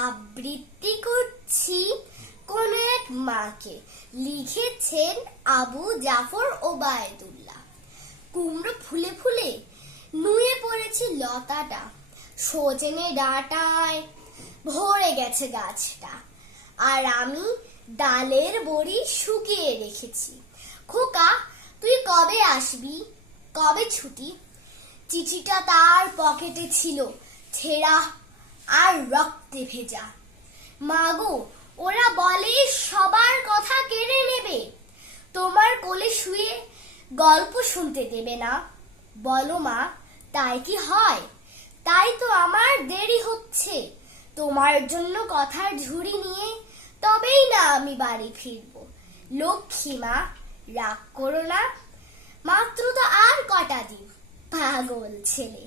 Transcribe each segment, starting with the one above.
আবৃত্তি করছি কোন এক মাকে। লিখেছেন আবু জাফর ওবায়দুল্লাহ। কুমড়ো ফুলে ফুলে নুয়ে পড়েছে লতাটা, সজনে ডাঁটায় ভরে গেছে গাছটা। আর আমি ডালের বড়ি শুকিয়ে রেখেছি। খোকা, তুই কবে আসবি, কবে ছুটি? চিঠিটা তার পকেটে ছিল, ছেঁড়া আর রক্তে ভেজা। মাগো, ওরা বলে সবার কথা কেড়ে নেবে, তোমার কোলে শুয়ে গল্প শুনতে দেবে না। বলো মা, তাই কি হয়? তাই তো আমার দেরি হচ্ছে। তোমার জন্য কথার ঝুড়ি নিয়ে তবেই না আমি বাড়ি ফিরব। লক্ষ্মী মা, রাগ করো না, মাত্র তো আর কটা দিন। পাগল ছেলে।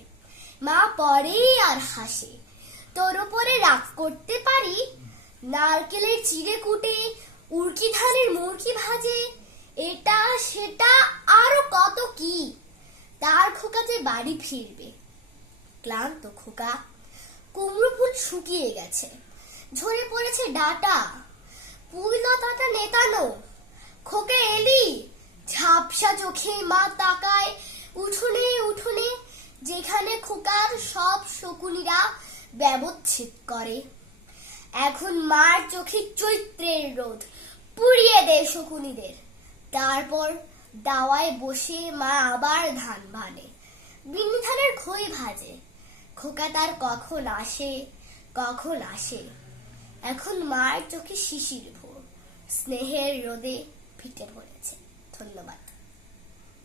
মা পরে আর হাসে। তোর উপরে রাগ করতে পারি? নারকেলের চিড়ে কুটে, উড়কি ধানের মুরকি ভাজে, এটা সেটা আরো কত কি। তার খোকা যে বাড়ি ফিরবে। ক্লান্ত খোকা। কুমড়ো ফুল শুকিয়ে গেছে, ঝরে পড়েছে ডাটা, পুঁই লতাটা নেতানো। খোকা এলি? ঝাপসা চোখে মা তাকায় উঠোনে উঠোনে, যেখানে খোকার সব শকুনিরা ব্যবচ্ছেদ করে। এখন মার চোখে চৈত্রের রোদ, পুড়িয়ে দে শকুনিদের। তারপর দাওয়ায় বসে মা আবার ধান ভানে, বিনি ধানের খই ভাজে। খোকা তার কখন আসে, কখন আসে। এখন মার চোখে শিশির ভোর, স্নেহের রোদে ফিটে পড়েছে। ধন্যবাদ।